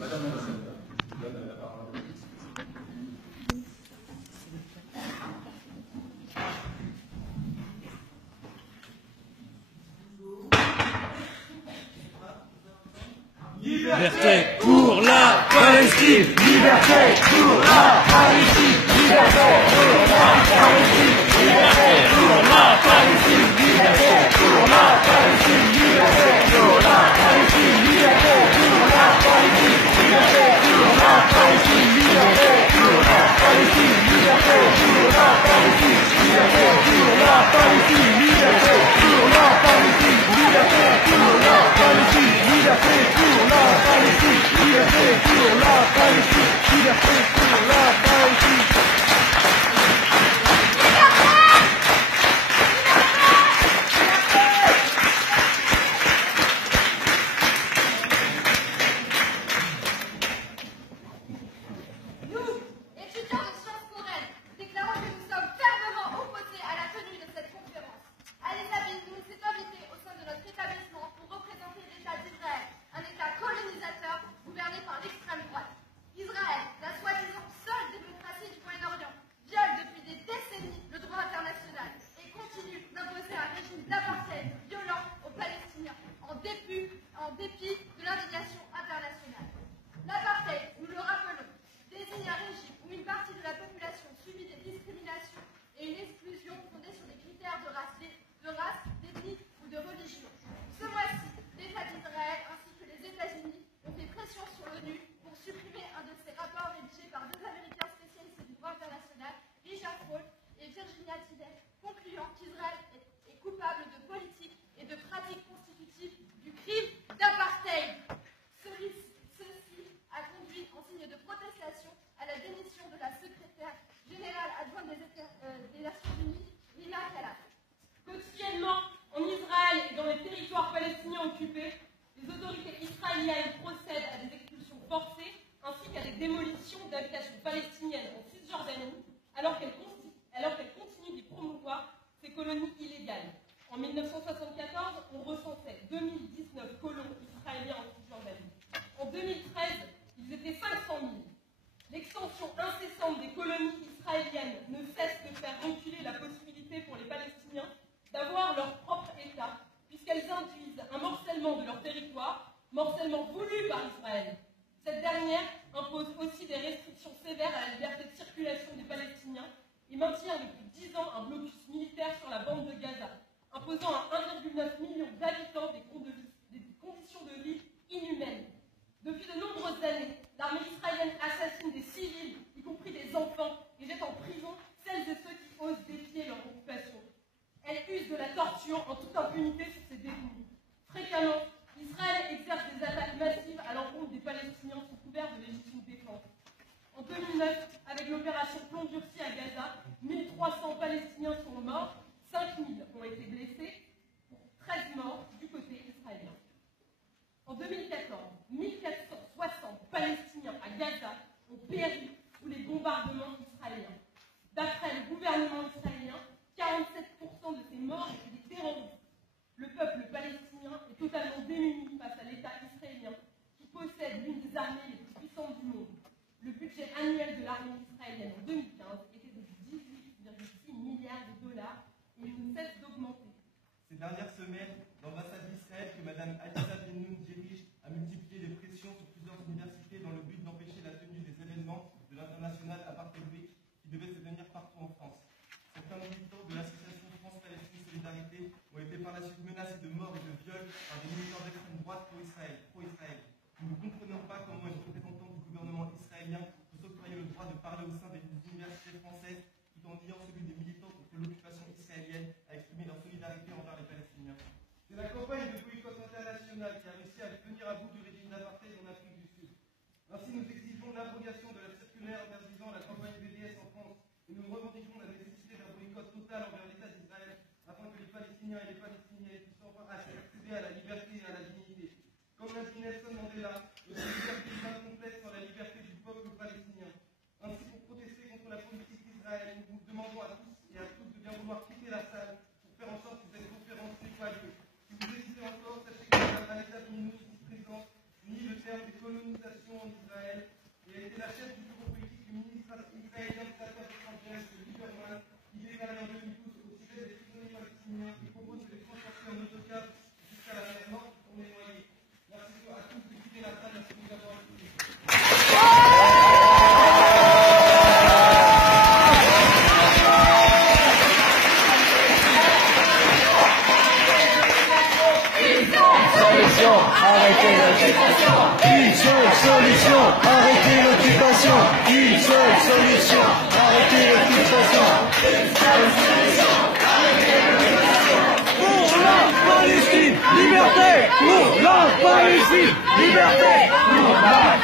Madame la sénatrice, je donne la parole. Liberté pour la Palestine, liberté pour la Palestine, liberté pour la Palestine, liberté pour la Palestine, liberté pour la Palestine, liberté pour la Palestine, liberté pour la Palestine, liberté pour la Palestine, liberté pour la Palestine, liberté pour la Palestine, liberté pour la Palestine, liberté pour la Palestine, liberté pour la Palestine, liberté pour la Palestine, liberté pour la Palestine, liberté pour la Palestine. Nous, étudiants de Sciences Po Rennes, déclarons que nous sommes fermement opposés à la tenue de cette conférence. Elisabeth nous s'est invitée au sein de notre établissement pour représenter l'État d'Israël, un État colonisateur gouverné par l'extrême droite. Israël, la soi-disant seule démocratie du Moyen-Orient, viole depuis des décennies le droit international et continue d'imposer un régime d'apartheid violent aux Palestiniens, en dépit de l'indignation internationale. L'apartheid, nous le rappelons, désigne un régime où une partie de la population subit des discriminations et une exclusion fondée sur des critères de race, d'ethnie ou de religion. Ce mois-ci, l'État d'Israël ainsi que les États-Unis ont fait pression sur l'ONU pour supprimer un de ces rapports rédigés par deux Américains spécialistes du droit international, Richard Paul et Virginia Tidey, concluant qu'Israël est coupable de politique et de pratiques constitutives du crime d'apartheid. Ceci a conduit en signe de protestation à la démission de la secrétaire générale adjointe des Nations Unies, Lina Khalaf. Quotidiennement, en Israël et dans les territoires palestiniens occupés, les autorités israéliennes procèdent à des expulsions forcées ainsi qu'à des démolitions d'habitations palestiniennes en Cisjordanie, alors qu'elles continuent d'y promouvoir ces colonies illégales. En 1974, on recensait 2019 colons israéliens en Cisjordanie. En 2013, ils étaient 500 000. L'extension incessante des colonies israéliennes ne cesse de faire reculer la possibilité pour les Palestiniens d'avoir leur propre État, puisqu'elles induisent un morcellement de leur territoire, morcellement voulu par Israël. Cette dernière impose aussi des restrictions sévères à la liberté de circulation des Palestiniens et maintient depuis 10 ans un blocus militaire sur la bande de Gaza, imposant à 1,9 million d'habitants des conditions de vie inhumaines. Depuis de nombreuses années, l'armée israélienne assassine des civils, y compris des enfants, et jette en prison celles et ceux qui osent défier leur occupation. Elle use de la torture en toute impunité sur ses détenus. Fréquemment, Israël exerce des attaques massives à l'encontre des Palestiniens sous couvert de légitime défense. En 2009, avec l'opération Plomb durci à Gaza, 1300 Palestiniens sont morts, 5000 ont été blessés, pour 13 morts du côté israélien. En 2014, 1460 Palestiniens à Gaza ont péri sous les bombardements israéliens. D'après le gouvernement israélien, 47% de ces morts étaient des terroristes. Le peuple palestinien est totalement démuni face à l'État israélien, qui possède l'une des armées les plus puissantes du monde. Le budget annuel de l'armée israélienne en 2015 était de 18,6 milliards de dollars et il ne cesse d'augmenter. Ces dernières semaines, l'ambassade d'Israël que Mme Aliza Ben-Noun dirige a multiplié les pressions sur plusieurs universités dans le but d'empêcher la tenue des événements de l'International Apartheid Week qui devait se tenir partout en France. Certains militants de l'association France-Palestine Solidarité ont été par la suite menacés de mort et de viol par des militants d'extrême droite pro-Israël. Nous ne comprenons pas comment une représentante du gouvernement israélien peut s'octroyer le droit de parler au sein des universités solution, arrêter l'occupation. Une seule solution, arrêter l'occupation. Pour la Palestine, liberté. Pour la Palestine, liberté. Pour la